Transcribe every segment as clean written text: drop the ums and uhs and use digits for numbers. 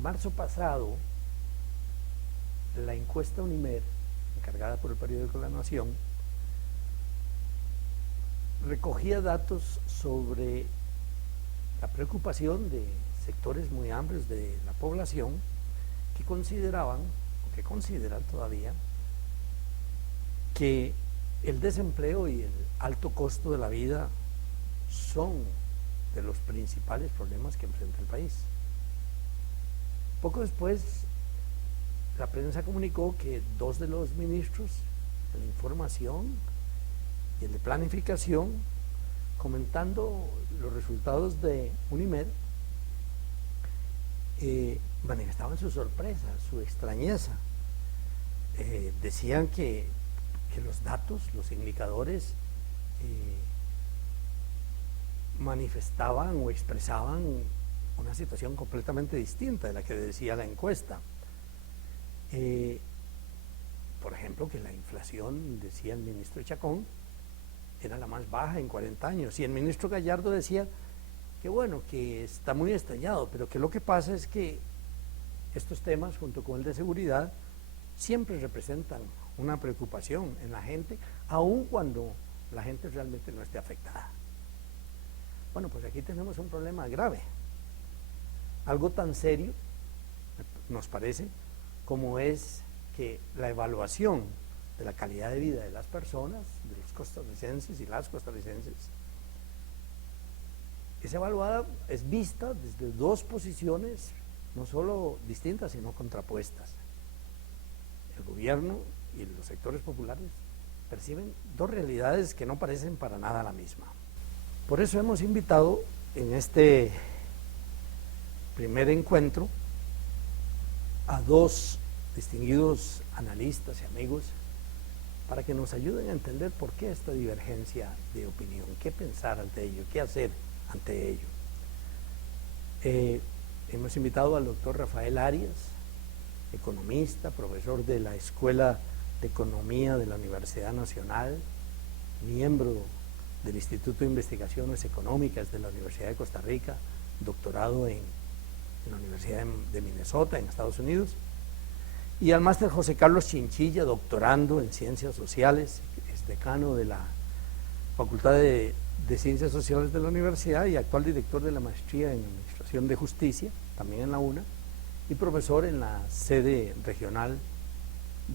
En marzo pasado, la encuesta Unimed, encargada por el periódico La Nación, recogía datos sobre la preocupación de sectores muy amplios de la población que consideraban, o que consideran todavía, que el desempleo y el alto costo de la vida son de los principales problemas que enfrenta el país. Poco después, la prensa comunicó que dos de los ministros, el de Información y el de Planificación, comentando los resultados de Unimed, manifestaban su sorpresa, su extrañeza. Decían que los datos, los indicadores manifestaban o expresaban una situación completamente distinta de la que decía la encuesta. Por ejemplo, que la inflación, decía el ministro Chacón, era la más baja en 40 años, y el ministro Gallardo decía que bueno, que está muy extrañado, pero que lo que pasa es que estos temas, junto con el de seguridad, siempre representan una preocupación en la gente, aun cuando la gente realmente no esté afectada. Bueno, pues aquí tenemos un problema grave, algo tan serio, nos parece, como es que la evaluación de la calidad de vida de las personas, de los costarricenses y las costarricenses, es evaluada, es vista desde dos posiciones, no solo distintas, sino contrapuestas. El gobierno y los sectores populares perciben dos realidades que no parecen para nada la misma. Por eso hemos invitado en este primer encuentro a dos distinguidos analistas y amigos para que nos ayuden a entender por qué esta divergencia de opinión, qué pensar ante ello, qué hacer ante ello. Hemos invitado al doctor Rafael Arias, economista, profesor de la Escuela de Economía de la Universidad Nacional, miembro del Instituto de Investigaciones Económicas de la Universidad de Costa Rica, doctorado en la Universidad de Minnesota, en Estados Unidos, y al máster José Carlos Chinchilla, doctorando en Ciencias Sociales, es decano de la Facultad de Ciencias Sociales de la Universidad y actual director de la Maestría en Administración de Justicia, también en la UNA, y profesor en la sede regional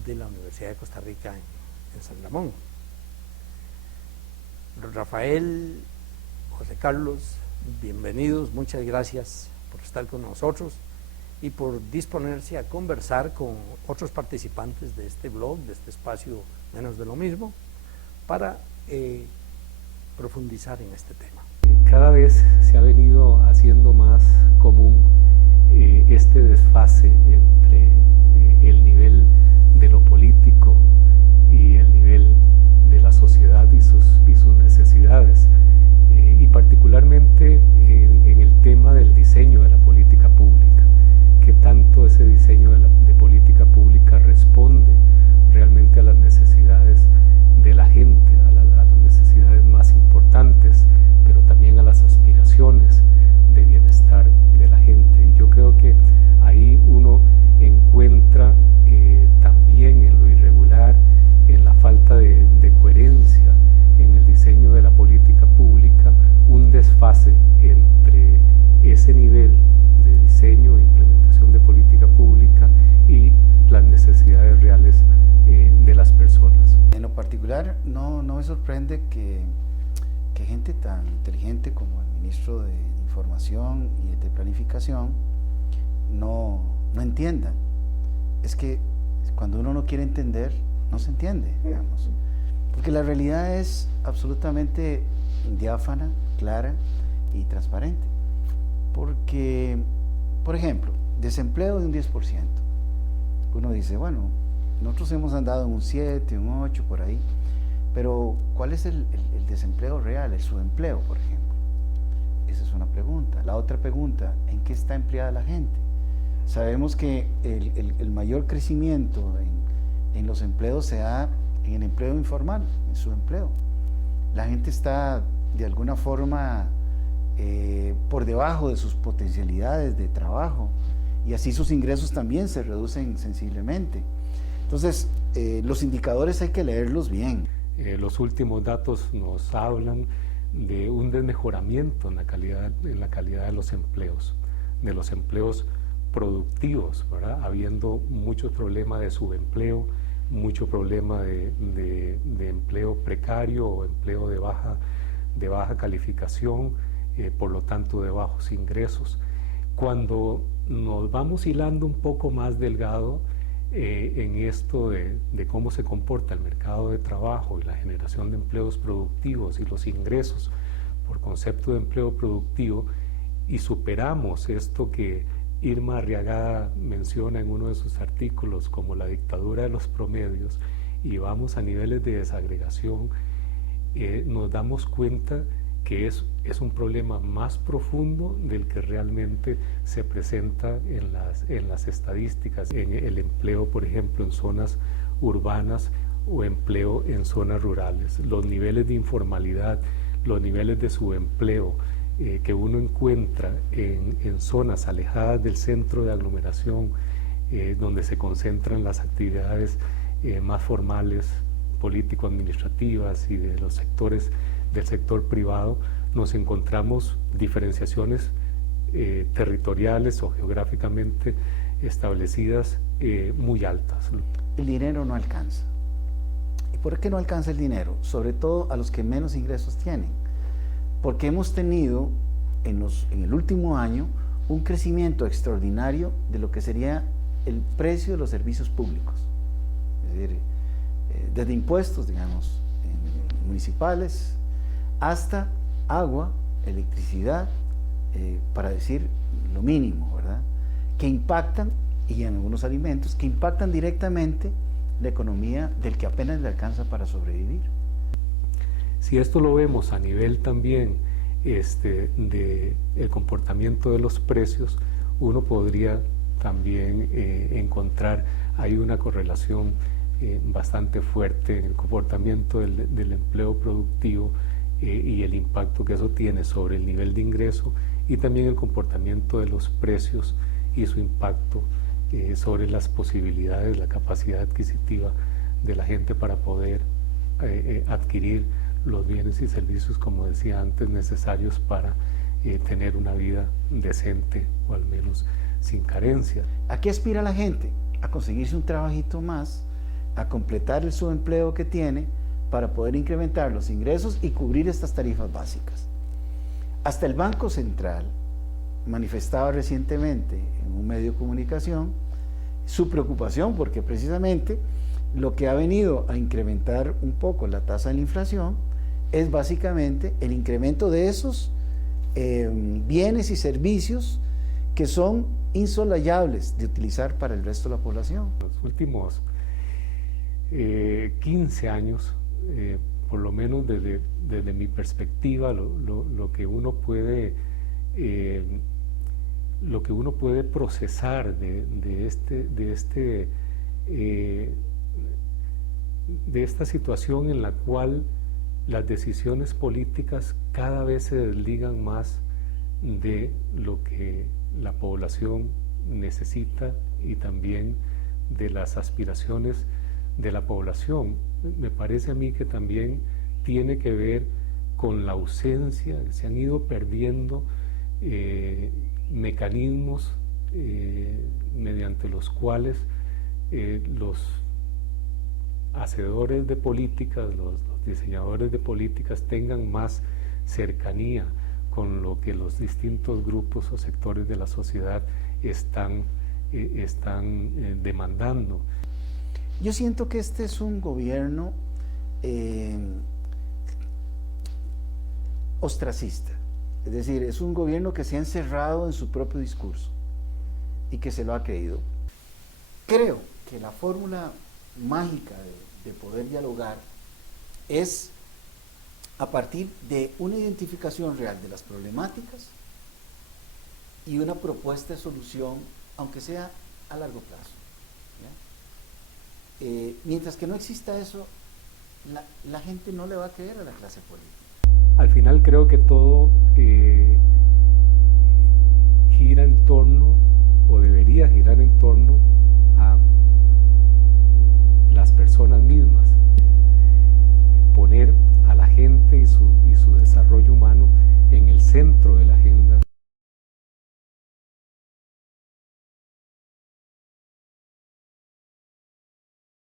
de la Universidad de Costa Rica en San Ramón. Rafael, José Carlos, bienvenidos, muchas gracias por estar con nosotros y por disponerse a conversar con otros participantes de este blog, de este espacio Menos de lo Mismo, para profundizar en este tema. Cada vez se ha venido haciendo más común este desfase entre el nivel de lo político y el nivel de la sociedad y sus necesidades, y particularmente en el tema del diseño de la política pública, que tanto ese diseño de política pública responde realmente a las necesidades de la gente, a las necesidades más importantes, pero también a las aspiraciones de bienestar de la gente. Y yo creo que ahí uno encuentra también en lo irregular, en la falta de coherencia en el diseño de la política pública, un desfase entre ese nivel de diseño e implementación de política pública y las necesidades reales de las personas. En lo particular, no me sorprende que gente tan inteligente como el ministro de Información y el de Planificación no entiendan. Es que cuando uno no quiere entender, no se entiende, digamos. Porque la realidad es absolutamente diáfana, clara y transparente. Porque, por ejemplo, desempleo de un 10%. Uno dice, bueno, nosotros hemos andado en un 7, un 8, por ahí, pero ¿cuál es el desempleo real, el subempleo, por ejemplo? Esa es una pregunta. La otra pregunta, ¿en qué está empleada la gente? Sabemos que el mayor crecimiento en los empleos se da en el empleo informal, en su empleo. La gente está de alguna forma por debajo de sus potencialidades de trabajo y así sus ingresos también se reducen sensiblemente. Entonces, los indicadores hay que leerlos bien. Los últimos datos nos hablan de un desmejoramiento en la calidad de los empleos productivos, ¿verdad? Habiendo mucho problema de subempleo, mucho problema de empleo precario o empleo de baja calificación, por lo tanto de bajos ingresos. Cuando nos vamos hilando un poco más delgado en esto de cómo se comporta el mercado de trabajo y la generación de empleos productivos y los ingresos por concepto de empleo productivo, y superamos esto que Irma Arriagada menciona en uno de sus artículos como la dictadura de los promedios, y vamos a niveles de desagregación, nos damos cuenta que es un problema más profundo del que realmente se presenta en las estadísticas, en el empleo, por ejemplo, en zonas urbanas o empleo en zonas rurales. Los niveles de informalidad, los niveles de subempleo que uno encuentra en zonas alejadas del centro de aglomeración, donde se concentran las actividades más formales, político-administrativas y de los sectores del sector privado, nos encontramos diferenciaciones territoriales o geográficamente establecidas muy altas. El dinero no alcanza. ¿Y por qué no alcanza el dinero? Sobre todo a los que menos ingresos tienen. Porque hemos tenido en el último año un crecimiento extraordinario de lo que sería el precio de los servicios públicos. Es decir, desde impuestos, digamos, municipales, hasta agua, electricidad, para decir lo mínimo, ¿verdad? Que impactan, y en algunos alimentos, que impactan directamente la economía del que apenas le alcanza para sobrevivir. Si esto lo vemos a nivel también del comportamiento de los precios, uno podría también encontrar ahí una correlación bastante fuerte en el comportamiento del empleo productivo y el impacto que eso tiene sobre el nivel de ingreso, y también el comportamiento de los precios y su impacto sobre las posibilidades, la capacidad adquisitiva de la gente para poder adquirir los bienes y servicios, como decía antes, necesarios para tener una vida decente o al menos sin carencia. ¿A qué aspira la gente? A conseguirse un trabajito más, a completar el subempleo que tiene para poder incrementar los ingresos y cubrir estas tarifas básicas. Hasta el Banco Central manifestaba recientemente en un medio de comunicación su preocupación, porque precisamente lo que ha venido a incrementar un poco la tasa de la inflación es básicamente el incremento de esos bienes y servicios que son insosulayables de utilizar para el resto de la población. Los últimos 15 años, por lo menos desde mi perspectiva, lo que uno puede procesar de esta situación en la cual las decisiones políticas cada vez se desligan más de lo que la población necesita y también de las aspiraciones de la población. Me parece a mí que también tiene que ver con la ausencia, se han ido perdiendo mecanismos mediante los cuales los hacedores de políticas, los diseñadores de políticas tengan más cercanía con lo que los distintos grupos o sectores de la sociedad están demandando. Yo siento que este es un gobierno ostracista, es decir, es un gobierno que se ha encerrado en su propio discurso y que se lo ha creído. Creo que la fórmula mágica de poder dialogar es a partir de una identificación real de las problemáticas y una propuesta de solución, aunque sea a largo plazo. Mientras que no exista eso, la gente no le va a creer a la clase política. Al final creo que todo gira en torno, o debería personas mismas. Poner a la gente y su desarrollo humano en el centro de la agenda